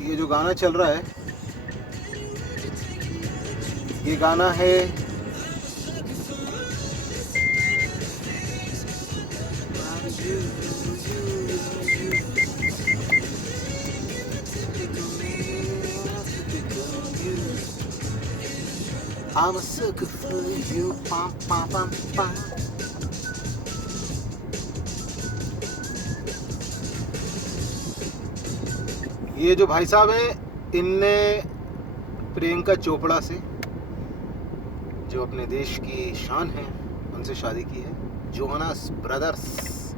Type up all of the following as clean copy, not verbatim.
ये जो गाना चल रहा है, ये गाना है I'm a sucker for you, pam pam pam pam। ये जो भाई साहब हैं, इनने प्रियंका चोपड़ा से, जो अपने देश की शान है, उनसे शादी की है, Jonas Brothers.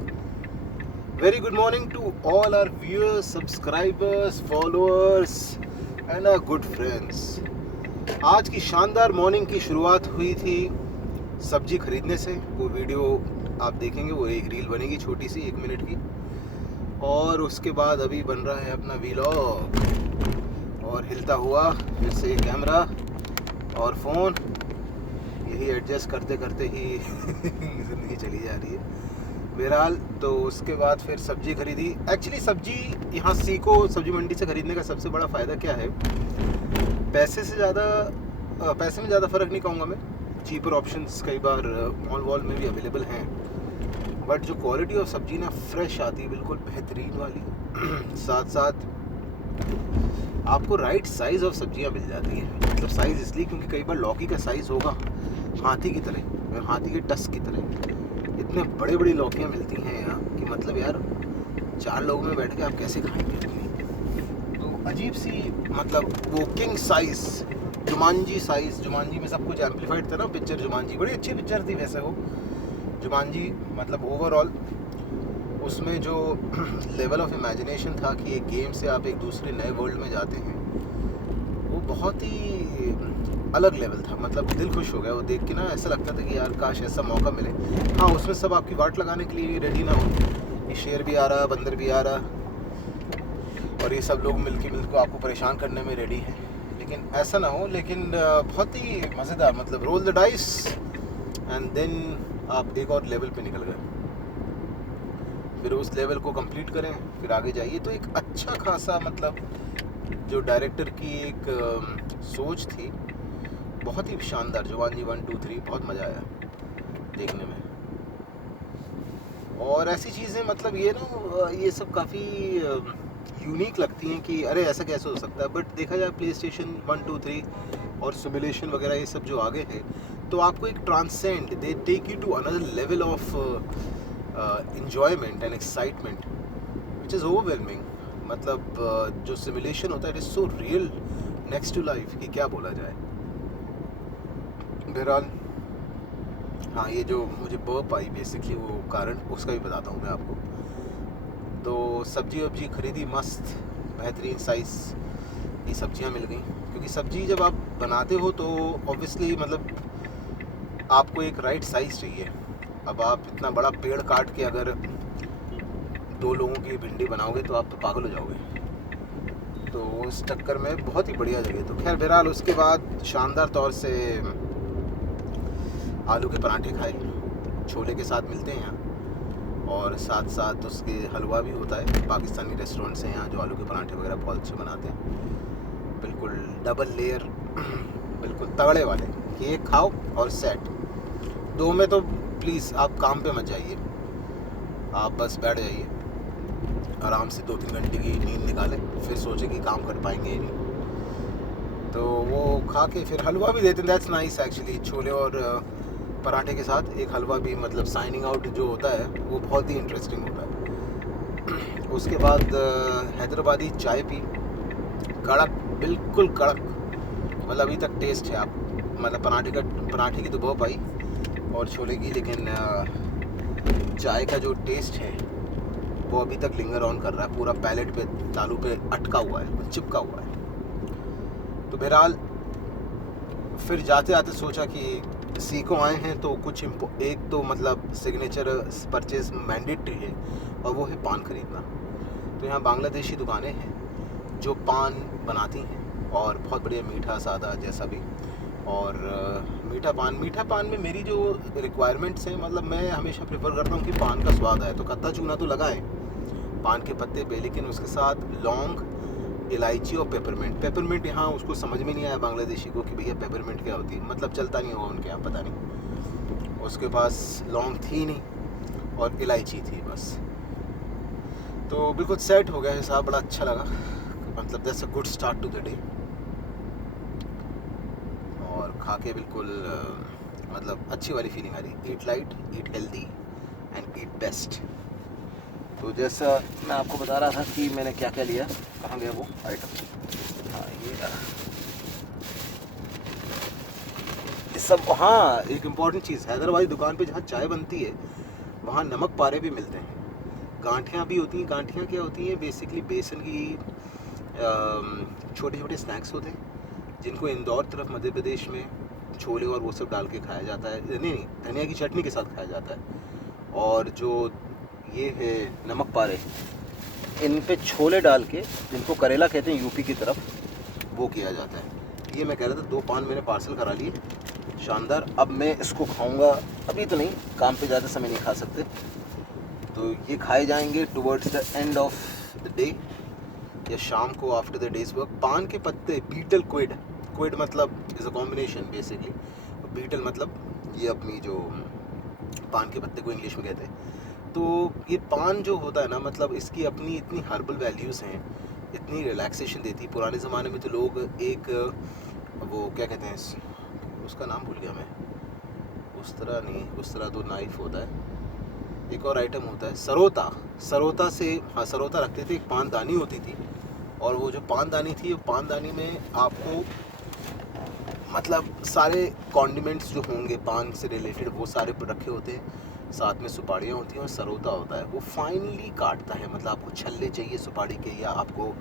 Very good morning to all our viewers, subscribers, followers and our good friends. आज की शानदार मॉर्निंग की शुरुआत हुई थी सब्जी खरीदने से। वो वीडियो आप देखेंगे, वो एक रील बनेगी छोटी सी 1 मिनट की। और उसके बाद अभी बन रहा है अपना वीलॉग, और हिलता हुआ फिर से कैमरा और फ़ोन, यही एडजस्ट करते करते ही ज़िंदगी चली जा रही है। बहरहाल, तो उसके बाद फिर सब्ज़ी खरीदी। एक्चुअली सब्ज़ी यहाँ सीको सब्ज़ी मंडी से ख़रीदने का सबसे बड़ा फ़ायदा क्या है, पैसे में ज़्यादा फ़र्क नहीं कहूँगा मैं। चीपर ऑप्शंस कई बार मॉल वॉल में भी अवेलेबल हैं, बट जो क्वालिटी ऑफ सब्ज़ी ना फ्रेश आती है, बिल्कुल बेहतरीन वाली। साथ साथ आपको राइट साइज़ ऑफ सब्जियां मिल जाती हैं। मतलब साइज़ इसलिए क्योंकि कई बार लौकी का साइज़ होगा हाथी की तरह, हाथी के टस की तरह। इतने बड़ी बड़ी लौकियां मिलती हैं यहाँ कि मतलब यार 4 लोगों में बैठ के आप कैसे खाएंगे इतनी। तो अजीब सी, मतलब वो king size, Jumanji size. Jumanji में सब कुछ एम्पलीफाइड था ना पिक्चर। जुमानजी बड़ी अच्छी पिक्चर थी वैसे वो जुमानजी। मतलब ओवरऑल उसमें जो लेवल ऑफ इमेजिनेशन था कि एक गेम से आप एक दूसरे नए वर्ल्ड में जाते हैं, वो बहुत ही अलग लेवल था। मतलब दिल खुश हो गया वो देख के ना। ऐसा लगता था कि यार काश ऐसा मौका मिले। हाँ, उसमें सब आपकी वाट लगाने के लिए रेडी ना हो। ये शेर भी आ रहा, बंदर भी आ रहा, और ये सब लोग मिलकर आपको परेशान करने में रेडी हैं। लेकिन ऐसा ना हो। लेकिन बहुत ही मज़ेदार, मतलब roll the dice and then आप एक और लेवल पे निकल गए। फिर उस लेवल को कंप्लीट करें, फिर आगे जाइए। तो एक अच्छा खासा, मतलब जो डायरेक्टर की एक सोच थी, बहुत ही शानदार। जुमानजी 1, 2, 3 बहुत मज़ा आया देखने में। और ऐसी चीज़ें, मतलब ये ना, ये सब काफ़ी यूनिक लगती हैं कि अरे ऐसा कैसे हो सकता है। बट देखा जाए प्ले स्टेशन 1, 2, 3 और सिमुलेशन वगैरह ये सब जो आगे है, तो आपको एक transcend, they take you to another level of enjoyment and excitement which is overwhelming। मतलब जो सिमुलेशन होता है, it is so real, next to life, कि क्या बोला जाए। बहरहाल, हाँ, ये जो मुझे बर्प आई बेसिकली, वो कारण उसका भी बताता हूँ मैं आपको। तो सब्जी वब्जी खरीदी, मस्त बेहतरीन साइज़ की सब्जियाँ मिल गई। क्योंकि सब्जी जब आप बनाते हो तो ऑब्वियसली, मतलब आपको एक राइट साइज़ चाहिए। अब आप इतना बड़ा पेड़ काट के अगर 2 लोगों की भिंडी बनाओगे तो आप तो पागल हो जाओगे। तो उस चक्कर में बहुत ही बढ़िया जगह। तो खैर बहरहाल, उसके बाद शानदार तौर से आलू के पराठे खाए, छोले के साथ मिलते हैं यहाँ, और साथ साथ उसके हलवा भी होता है। पाकिस्तानी रेस्टोरेंट्स हैं यहाँ जो आलू के पराठे वगैरह बहुत अच्छे बनाते हैं, बिल्कुल डबल लेयर, बिल्कुल तगड़े वाले कि एक खाओ और सेट। 2 में तो प्लीज़ आप काम पे मत जाइए, आप बस बैठ जाइए आराम से, 2-3 घंटे की नींद निकालें, फिर सोचें कि काम कर पाएंगे ही नहीं। तो वो खा के फिर हलवा भी देते हैं, दैट्स नाइस एक्चुअली। छोले और पराठे के साथ एक हलवा भी, मतलब साइनिंग आउट जो होता है वो बहुत ही इंटरेस्टिंग होता है। उसके बाद हैदराबादी चाय पी, कड़क, बिल्कुल कड़क, मतलब अभी तक टेस्ट है। आप मतलब पराठे की तो बहुत पाई और छोले की, लेकिन चाय का जो टेस्ट है वो अभी तक लिंगर ऑन कर रहा है, पूरा पैलेट पे, तालू पे अटका हुआ है, चिपका हुआ है। तो बहरहाल, फिर जाते आते सोचा कि सीको आए हैं तो कुछ एक तो मतलब सिग्नेचर परचेज मैंडेटरी है, और वो है पान खरीदना। तो यहाँ बांग्लादेशी दुकानें हैं जो पान बनाती हैं, और बहुत बढ़िया, मीठा सादा जैसा भी। और मीठा पान में मेरी जो रिक्वायरमेंट्स हैं, मतलब मैं हमेशा प्रेफर करता हूँ कि पान का स्वाद आए। तो कत्ता चूना तो लगाएं पान के पत्ते पे, लेकिन उसके साथ लौंग इलायची और पेपरमिंट। पेपरमिंट यहाँ उसको समझ में नहीं आया बांग्लादेशी को कि भैया पेपरमिंट क्या होती है, मतलब चलता नहीं होगा उनके यहाँ, पता नहीं। उसके पास लौंग थी नहीं और इलायची थी बस। तो बिल्कुल सेट हो गया हिसाब, बड़ा अच्छा लगा, मतलब that's a good start to the day. और खा के बिल्कुल मतलब अच्छी वाली फीलिंग आ रही। ईट light, eat healthy and eat best. तो जैसा मैं आपको बता रहा था कि मैंने क्या क्या लिया, कहाँ गया वो आइटम, हाँ ये सब। हाँ, एक इम्पॉर्टेंट चीज़, हैदराबादी दुकान पे जहाँ चाय बनती है वहाँ नमक पारे भी मिलते हैं, गांठियाँ भी होती हैं। गांठियाँ क्या होती हैं, बेसिकली बेसन की छोटे छोटे स्नैक्स होते हैं जिनको इंदौर तरफ मध्य प्रदेश में छोले और वो सब डाल के खाया जाता है, नहीं धनिया की चटनी के साथ खाया जाता है। और जो ये है नमक पारे, इन पे छोले डाल के, जिनको करेला कहते हैं यूपी की तरफ, वो किया जाता है। ये मैं कह रहा था 2 पान मैंने पार्सल करा लिए, शानदार। अब मैं इसको खाऊंगा, अभी तो नहीं, काम पे ज़्यादा समय नहीं खा सकते, तो ये खाए जाएंगे towards the end of the day या शाम को आफ्टर द डेज वर्क। पान के पत्ते, बीटल क्विड, क्विड मतलब is a combination basically, betel मतलब ये अपनी जो पान के पत्ते को इंग्लिश में कहते हैं। तो ये पान जो होता है ना, मतलब इसकी अपनी इतनी हर्बल वैल्यूज़ हैं, इतनी रिलैक्सेशन देती। पुराने ज़माने में तो लोग एक वो क्या कहते हैं, उसका नाम भूल गया मैं, उस तरह नहीं, उस तरह तो नाइफ होता है, एक और आइटम होता है सरोता, सरोता से, हाँ सरोता रखते थे, एक पानदानी होती थी। और वो जो पानदानी थी, वो पानदानी में आपको मतलब सारे कॉन्डिमेंट्स जो होंगे पान से रिलेटेड वो सारे रखे होते हैं, साथ में सुपाड़ियाँ होती हैं और सरोता होता है। वो फाइनली काटता है, मतलब आपको छल्ले चाहिए सुपाड़ी के, या आपको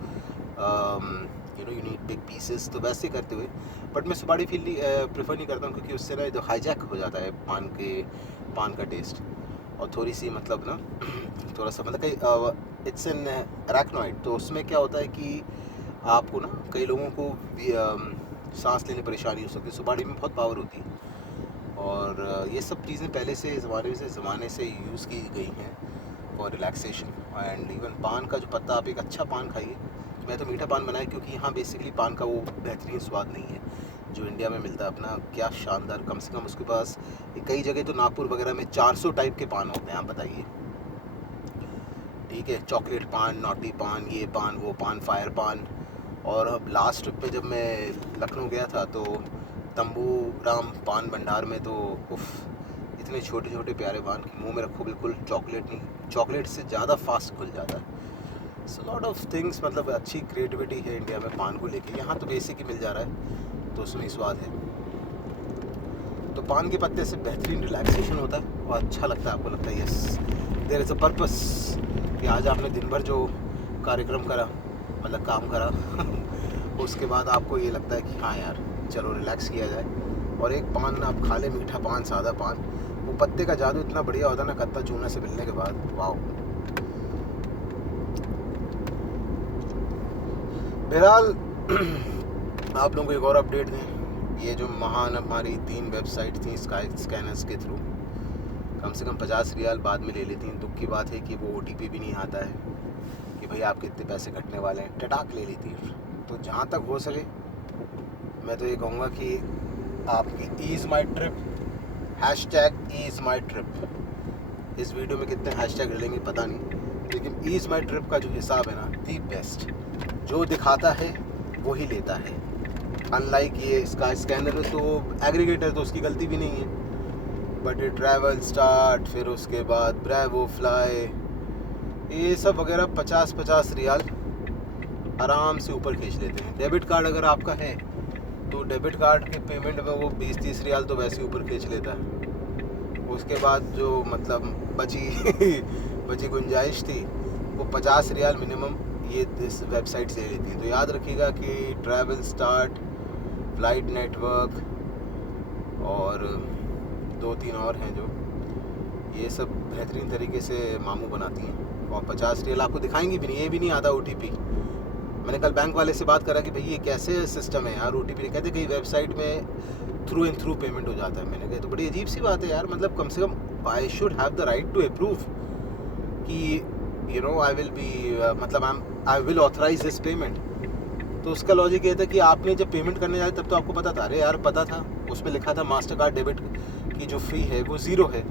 यू नीड बिग पीसेस, तो वैसे करते हुए। बट मैं सुपाड़ी प्रेफर नहीं करता हूँ, क्योंकि उससे ना जो हाईजैक हो जाता है पान का टेस्ट। और थोड़ी सी मतलब ना थोड़ा सा मतलब कई इट्स एन अरैक्नोइड, तो उसमें क्या होता है कि आपको ना, कई लोगों को सांस लेने परेशानी हो सकती है, सुपाड़ी में बहुत पावर होती है। और ये सब चीज़ें पहले से ज़माने से यूज़ की गई हैं फॉर रिलैक्सेशन। एंड इवन पान का जो पत्ता, आप एक अच्छा पान खाइए। मैं तो मीठा पान बनाया, क्योंकि यहाँ बेसिकली पान का वो बेहतरीन स्वाद नहीं है जो इंडिया में मिलता है अपना। क्या शानदार, कम से कम उसके पास कई जगह तो नागपुर वगैरह में 400 टाइप के पान होते हैं, आप बताइए। ठीक है, चॉकलेट पान, नॉटी पान, ये पान, वो पान, फायर पान। और अब लास्ट ट्रिप पे जब मैं लखनऊ गया था, तो तंबू राम पान भंडार में, तो उफ, इतने छोटे छोटे प्यारे पान कि मुंह में रखो बिल्कुल चॉकलेट नहीं, चॉकलेट से ज़्यादा फास्ट खुल जाता है। सो लॉट ऑफ थिंग्स, मतलब अच्छी क्रिएटिविटी है इंडिया में पान को लेके। यहाँ तो बेसिक ही मिल जा रहा है, तो उसमें स्वाद है। तो पान के पत्ते से बेहतरीन रिलैक्सेशन होता है और अच्छा लगता है, आपको लगता है yes there is a purpose, कि आज आपने दिन भर जो कार्यक्रम करा, मतलब काम करा उसके बाद आपको ये लगता है कि हाँ यार चलो रिलैक्स किया जाए। और एक पान आप खा ले, मीठा पान, सादा पान, वो पत्ते का जादू इतना बढ़िया होता है ना, कत्ता चूना से मिलने के बाद, वाओ। बहरहाल आप लोगों को एक और अपडेट दें, ये जो महान हमारी 3 वेबसाइट थी स्काई स्कैनर्स के थ्रू, कम से कम 50 रियाल बाद में ले लेती हैं। दुख की बात है कि वो OTP भी नहीं आता है कि भाई आपके इतने पैसे कटने वाले हैं, टटाक ले लेती है। तो जहाँ तक हो सके मैं तो ये कहूँगा कि आपकी ईज़ माई ट्रिप, #EaseMyTrip, इस वीडियो में कितने हैशटैग डलेंगे पता नहीं, लेकिन ईज़ माई ट्रिप का जो हिसाब है ना, दी बेस्ट, जो दिखाता है वो ही लेता है। अनलाइक ये स्काई स्कैनर तो एग्रीगेटर, तो उसकी गलती भी नहीं है, बट ये ट्रैवल स्टार्ट, फिर उसके बाद ब्रेवो फ्लाई, ये सब वगैरह 50-50 रियाल आराम से ऊपर खींच लेते हैं। डेबिट कार्ड अगर आपका है तो डेबिट कार्ड के पेमेंट में वो 20-30 रियाल तो वैसे ही ऊपर खींच लेता है। उसके बाद जो मतलब बची गुंजाइश थी, वो 50 रियाल मिनिमम ये इस वेबसाइट से लेती है। तो याद रखिएगा कि ट्रैवल स्टार्ट, फ्लाइट नेटवर्क और 2-3 और हैं जो ये सब बेहतरीन तरीके से मामू बनाती हैं। और 50 रियाल आपको दिखाएंगी भी नहीं, ये भी नहीं आता OTP। मैंने कल बैंक वाले से बात करा कि भाई ये कैसे सिस्टम है यार, OTP नहीं कहते, कई वेबसाइट में थ्रू एंड थ्रू पेमेंट हो जाता है। मैंने कहा तो बड़ी अजीब सी बात है यार, मतलब कम से कम I should have the right to approve कि you know I will be, मतलब I will authorise this payment. तो उसका लॉजिक ये था कि आपने जब पेमेंट करने जाए तब तो आपको पता था, अरे यार पता था, उस पर लिखा था मास्टर कार्ड डेबिट की जो फ़ी है वो ज़ीरो है,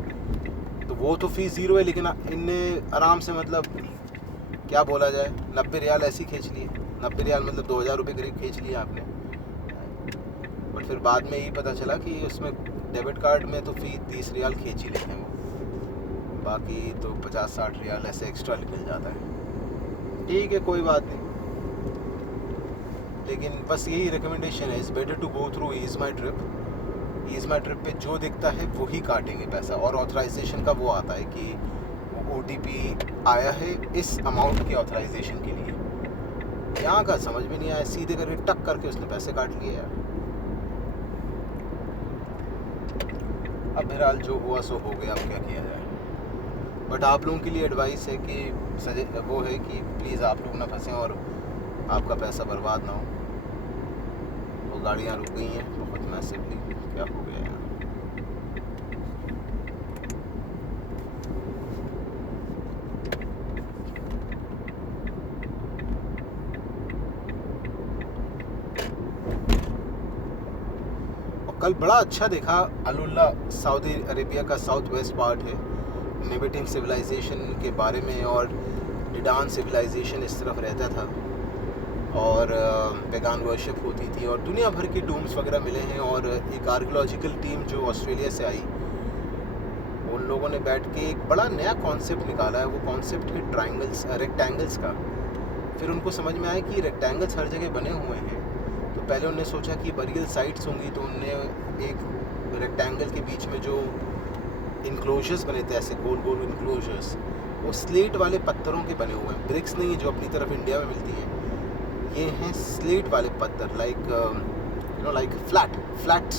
तो वो तो फ़ी ज़ीरो है, लेकिन इनने आराम से मतलब क्या बोला जाए 90 रियाल ऐसे ही खींच लिए। 90 रियाल मतलब 2000 रुपये करीब खींच लिए आपने। बट फिर बाद में यही पता चला कि उसमें डेबिट कार्ड में तो फ़ी 30 रियाल खींच ही लेते हैं वो, बाकी तो 50-60 रियाल ऐसे एक्स्ट्रा निकल जाता है। ठीक है, कोई बात नहीं, लेकिन बस यही रिकमेंडेशन है, is better to go through EaseMyTrip. EaseMyTrip पे जो दिखता है वही काटेंगे पैसा, और ऑथराइजेशन का वो आता है कि OTP आया है इस अमाउंट के ऑथराइजेशन के लिए। यहाँ का समझ में नहीं आया, सीधे करके टक करके उसने पैसे काट लिए यार। अब बहरहाल जो हुआ सो हो गया, अब क्या किया जाए। बट आप लोगों के लिए एडवाइस है कि वो है कि प्लीज़ आप लोग ना फंसें और आपका पैसा बर्बाद ना हो। वो गाड़ियाँ रुक गई हैं बहुत मैसिवली, क्या हो गया यार। कल बड़ा अच्छा देखा, अलुल्ला सऊदी अरेबिया का साउथ वेस्ट पार्ट है, नेबेटिन सिविलाइजेशन के बारे में, और डिडान सिविलाइजेशन इस तरफ रहता था, और पैगान वर्शिप होती थी, और दुनिया भर की टूम्स वगैरह मिले हैं। और एक आर्कियोलॉजिकल टीम जो ऑस्ट्रेलिया से आई, उन लोगों ने बैठ के एक बड़ा नया कॉन्सेप्ट निकाला है। वो कॉन्सेप्ट है ट्रायंगल्स, रेक्टेंगल्स का। फिर उनको समझ में आया कि रेक्टेंगल्स हर जगह बने हुए हैं, तो पहले उन्होंने सोचा कि बरियल साइट्स होंगी, तो उनने एक रेक्टेंगल के बीच में जो इनक्लोजर्स बने थे, ऐसे गोल गोल इनक्लोजर्स, वो स्लेट वाले पत्थरों के बने हुए हैं, ब्रिक्स नहीं है जो अपनी तरफ इंडिया में मिलती हैं। ये हैं स्लेट वाले पत्थर, like flat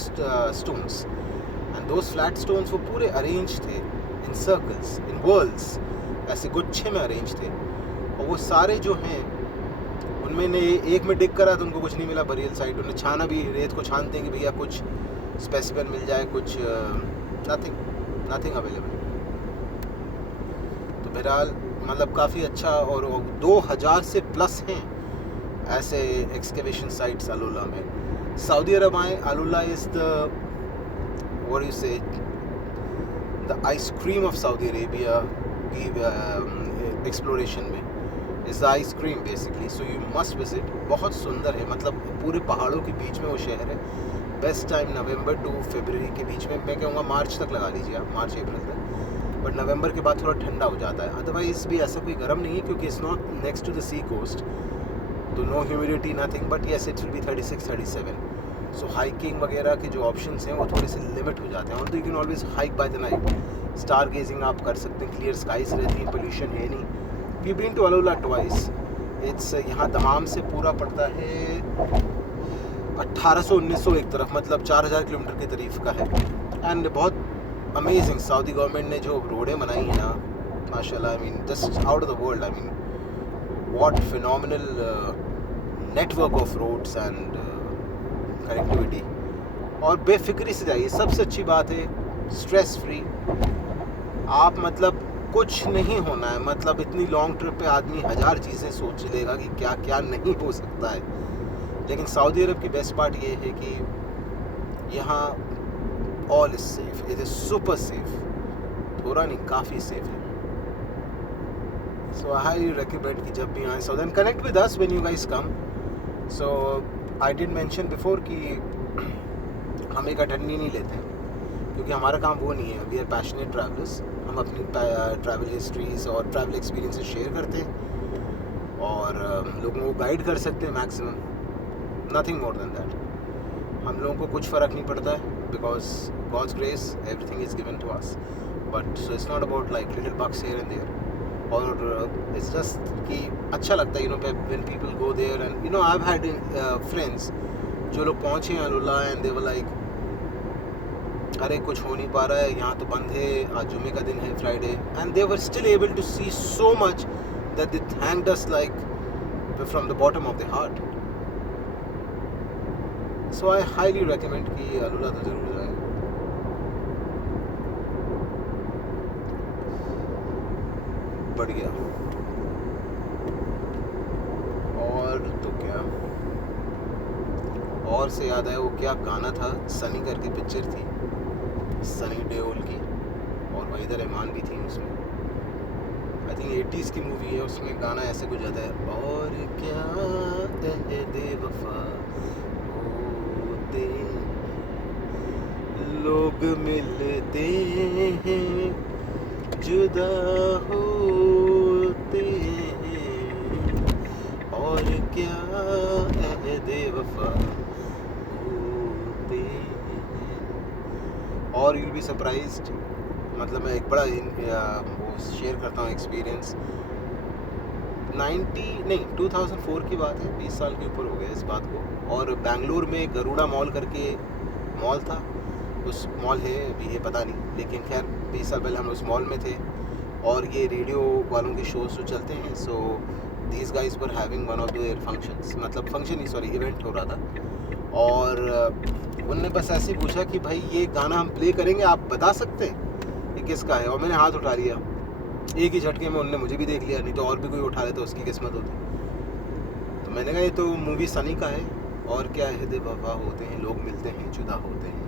stones, and those flat stones वो पूरे अरेंज थे इन सर्कल्स, इन वर्ल्स, ऐसे गुच्छे में अरेंज थे। और वो सारे जो हैं उनमें ने एक में डिग करा तो उनको कुछ नहीं मिला बरियल साइट। उन्हें छाना भी, रेत को छानते हैं कि भैया कुछ स्पेसिफिक मिल जाए, कुछ नथिंग अवेलेबल। तो बहरहाल मतलब काफ़ी अच्छा, और 2000 से प्लस हैं ऐसे एक्सकेवेशन साइट्स अलुल्ला में। सऊदी अरब आए, अलुल्ला is what you say the ice cream of Saudi Arabia की एक्सप्लोरेशन में, is ice cream basically, so you must visit. बहुत सुंदर है, मतलब पूरे पहाड़ों के बीच में वो शहर है। बेस्ट टाइम नवंबर टू फरवरी के बीच में, मैं कहूँगा मार्च तक लगा लीजिए आप, मार्च अप्रैल तक। बट नवंबर के बाद थोड़ा ठंडा हो जाता है, अदरवाइज़ भी ऐसा कोई गर्म नहीं है, क्योंकि it's not next to the sea coast, तो no humidity nothing, but yes it will be 36-37। So hiking वगैरह के जो ऑप्शंस हैं वो थोड़े से लिमिट हो जाते हैं, और you can always hike by the night. Stargazing आप कर सकते हैं, क्लियर स्काइज रहती हैं, पोल्यूशन है नहीं। We been to AlUla twice. It's यहाँ दमाम से पूरा पड़ता है 1800-1900 एक तरफ, मतलब 4000 किलोमीटर के करीब का है। एंड बहुत अमेजिंग, सऊदी गवर्नमेंट ने जो रोडें बनाई हैं ना, माशाल्लाह, I mean just out of the world. I mean what phenomenal network of roads and connectivity. और बेफिक्री से जाइए, सबसे अच्छी बात है स्ट्रेस फ्री। आप मतलब कुछ नहीं होना है, मतलब इतनी लॉन्ग ट्रिप पे आदमी 1000 चीज़ें सोच लेगा कि क्या क्या नहीं हो सकता है। लेकिन सऊदी अरब की बेस्ट पार्ट ये है कि यहाँ all is safe, it is super safe, थोड़ा नहीं काफ़ी सेफ है। सो आई रेकमेंड कि जब भी आए so then connect with us when you guys come. So I did mention before कि हम एक अटेंडी नहीं लेते हैं, क्योंकि हमारा काम वो नहीं है। वी आर पैशनेट ट्रैवलर्स, हम अपनी ट्रैवल हिस्ट्रीज और ट्रैवल एक्सपीरियंसेस शेयर करते हैं, और लोगों को गाइड कर सकते हैं maximum, nothing more than that. हम लोगों को कुछ फ़र्क नहीं पड़ता है, because God's grace everything is given to us, but so it's not about like little bucks here and there. और इट्स जस्ट कि अच्छा लगता है, you know, when people go there, and you know I have had friends जो लोग पहुँचे अलुल्ला and they were like, अरे कुछ हो नहीं पा रहा है, यहाँ तो बंद है, आज जुमे का दिन है, Friday, and they were still able to see so much that they thanked us like from the bottom of the heart. So I highly recommend कि अलुल्ला तो ज़रूर जाए। बढ़ गया। और तो क्या, और से याद आया वो क्या गाना था, सनी करके पिक्चर थी, सनी देओल की, और वहीदा रहमान भी थी उसमें। आई थिंक 80s की मूवी है, उसमें गाना ऐसे कुछ आता है, और क्या अहदे वफा होते लोग मिलते हैं जुदा होते हैं, और क्या अहदे वफा होते हैं। और यू बी सरप्राइज्ड, मतलब मैं एक बड़ा वो शेयर करता हूँ एक्सपीरियंस। 2004 की बात है, 20 साल के ऊपर हो गया इस बात को। और बेंगलुरु में गरुड़ा मॉल करके मॉल था, उस मॉल है अभी ये पता नहीं, लेकिन खैर 20 साल पहले हम उस मॉल में थे। और ये रेडियो वालों के शोज जो चलते हैं, so these guys were having one of their functions, मतलब फंक्शन ही सॉरी इवेंट हो रहा था। और उनने बस ऐसे ही पूछा कि भाई ये गाना हम प्ले करेंगे, आप बता सकते हैं ये किसका है? और मैंने हाथ उठा लिया, एक ही झटके में उनने मुझे भी देख लिया, नहीं तो और भी कोई उठा लेता उसकी किस्मत होती। तो मैंने कहा ये तो मूवी सनी का है, और क्या अहदे वफा होते हैं लोग मिलते हैं जुदा होते हैं।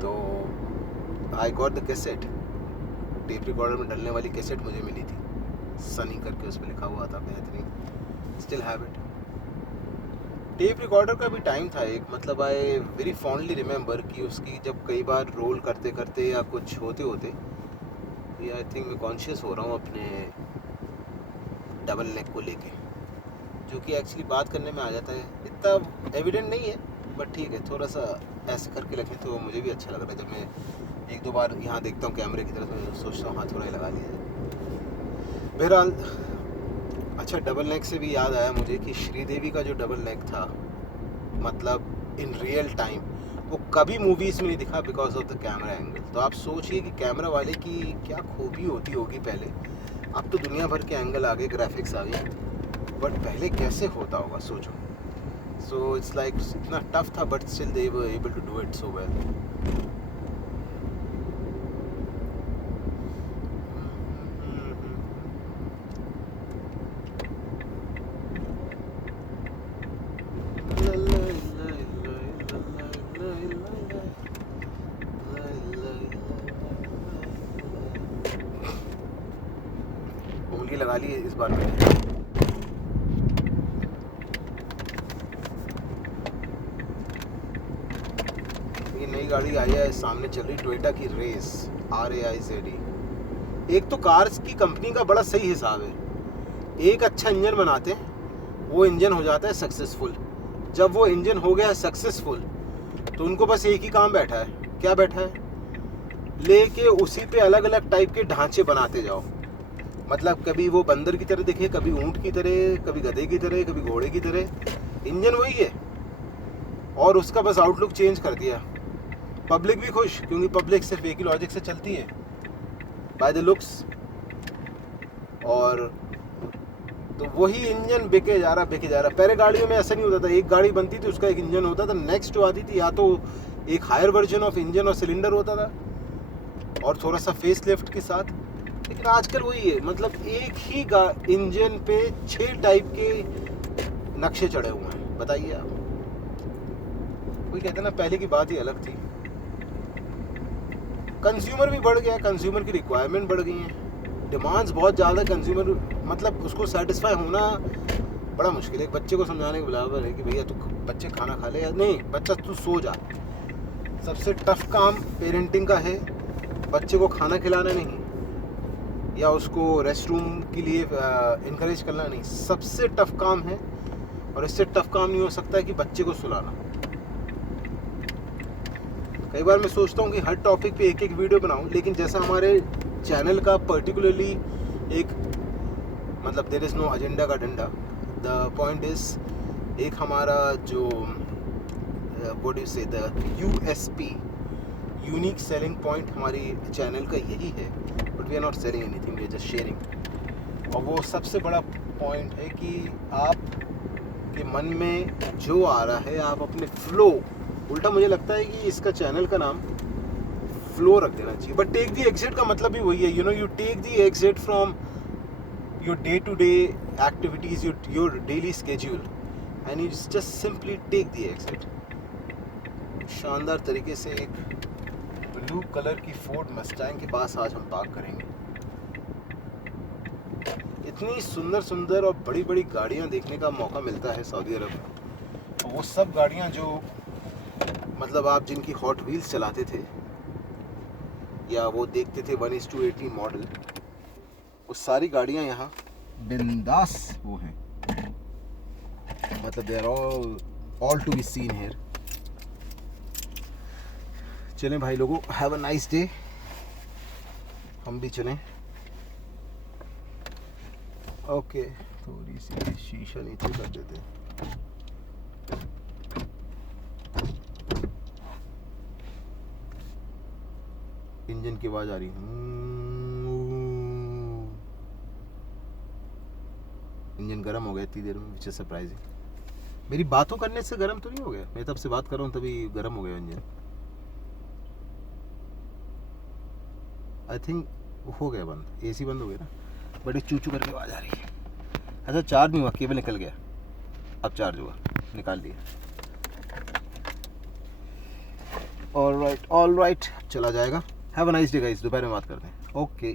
तो I got the cassette, tape recorder में डलने वाली कैसेट मुझे मिली थी, सनी करके उस पर लिखा हुआ था, बेहतरीन, still have it. Tape recorder का भी टाइम था एक, मतलब आई वेरी फॉन्डली रिमेंबर कि उसकी जब कई बार रोल करते करते या कुछ होते होते, ये आई थिंक मैं कॉन्शियस हो रहा हूँ अपने डबल नेक को लेके, जो कि एक्चुअली बात करने में आ जाता है, इतना एविडेंट नहीं है, बट ठीक है, थोड़ा सा ऐसे करके रखें तो मुझे भी अच्छा लग रहा है। जब मैं एक दो बार यहाँ देखता हूँ कैमरे की तरफ, मैं सोचता हूँ हाँ थोड़ा ही लगा लिया है। बहरहाल, अच्छा, डबल नेक से भी याद आया मुझे कि श्रीदेवी का जो डबल नेक था, मतलब इन रियल टाइम, वो कभी मूवीज़ में नहीं दिखा because of the camera angle. तो आप सोचिए कि कैमरा वाले की क्या खूबी होती होगी पहले। अब तो दुनिया भर के एंगल आ गए, ग्राफिक्स आ गए, बट पहले कैसे होता होगा सोचो। सो इट्स लाइक इतना टफ था, but still they were able to do it so well. उंगली लगा ली इस बार मैंने। ये नई गाड़ी आई है, सामने चल रही टोयोटा की रेस, RAIZE। एक तो कार्स की कंपनी का बड़ा सही हिसाब है, एक अच्छा इंजन बनाते हैं, वो इंजन हो जाता है सक्सेसफुल। जब वो इंजन हो गया सक्सेसफुल, तो उनको बस एक ही काम बैठा है, क्या बैठा है, लेके उसी पे अलग अलग टाइप के ढांचे बनाते जाओ। मतलब कभी वो बंदर की तरह दिखे, कभी ऊंट की तरह, कभी गधे की तरह, कभी घोड़े की तरह, इंजन वही है, और उसका बस आउटलुक चेंज कर दिया। पब्लिक भी खुश, क्योंकि पब्लिक सिर्फ एक ही लॉजिक से चलती है, बाय द लुक्स। और तो वही इंजन बिके जा रहा। पहले गाड़ियों में ऐसा नहीं होता था, एक गाड़ी बनती थी उसका एक इंजन होता था, नेक्स्ट जो आती थी या तो एक हायर वर्जन ऑफ इंजन और सिलेंडर होता था, और थोड़ा सा फेस लिफ्ट के साथ। लेकिन आजकल वही है, मतलब एक ही इंजन पे 6 टाइप के नक्शे चढ़े हुए हैं। बताइए आप, कोई कहते ना पहले की बात ही अलग थी। कंज्यूमर भी बढ़ गया, कंज्यूमर की रिक्वायरमेंट बढ़ गई है, डिमांड्स बहुत ज़्यादा। कंज्यूमर मतलब उसको सेटिस्फाई होना बड़ा मुश्किल है। एक बच्चे को समझाने के बराबर है कि भैया तू बच्चे खाना खा ले, या नहीं बच्चा तू सो जा। सबसे टफ काम पेरेंटिंग का है, बच्चे को खाना खिलाना नहीं, या उसको रेस्टरूम के लिए इनकरेज करना नहीं। सबसे टफ काम है, और इससे टफ काम नहीं हो सकता है कि बच्चे को सुलाना। कई बार मैं सोचता हूँ कि हर टॉपिक पे एक एक वीडियो बनाऊँ, लेकिन जैसा हमारे चैनल का पर्टिकुलरली एक मतलब देयर इज़ नो एजेंडा का डंडा। द पॉइंट इज़, एक हमारा जो what do you say, the USP, unique selling point हमारी चैनल का यही है, but we are not selling anything, we are just sharing. और वो सबसे बड़ा पॉइंट है कि आप के मन में जो आ रहा है आप अपने फ्लो, उल्टा मुझे लगता है कि इसका चैनल का नाम फ्लो रख देना चाहिए। बट टेक दी एग्जिट का मतलब भी वही है, you know, you take the exit from your day-to-day activities, your daily schedule, and you just simply take the exit. शानदार तरीके से एक ब्लू कलर की फोर्ड मस्टैंग के पास आज हम पार्क करेंगे। इतनी सुंदर सुंदर और बड़ी बड़ी गाड़ियाँ देखने का मौका मिलता है सऊदी अरब में। वो सब गाड़ियाँ जो मतलब आप जिनकी हॉट व्हील्स चलाते थे या वो देखते थे 1:80 मॉडल, वो सारी गाड़ियाँ यहाँ बिंदास वो हैं, मतलब they are all to be seen here. चलें भाई लोगों, हैव अ नाइस डे। हम भी चलें। ओके, थोड़ी सी शीशा नीचे कर देते हैं। इंजन की आवाज आ रही है। इंजन गर्म हो गया इतनी देर में, विच इज सरप्राइजिंग। मेरी बातों करने से गर्म तो नहीं हो गया? मैं तब से बात कर रहा हूँ तभी गर्म हो गया इंजन। आई थिंक हो गया बंद, एसी बंद हो गया ना, बड़ी चूचू करके आवाज आ रही है। अच्छा, चार्ज नहीं हुआ, केबल निकल गया। अब चार्ज हुआ, निकाल दिया। ऑल राइट, चला जाएगा। Have a nice day guys, दोपहर में बात करते हैं। ओके।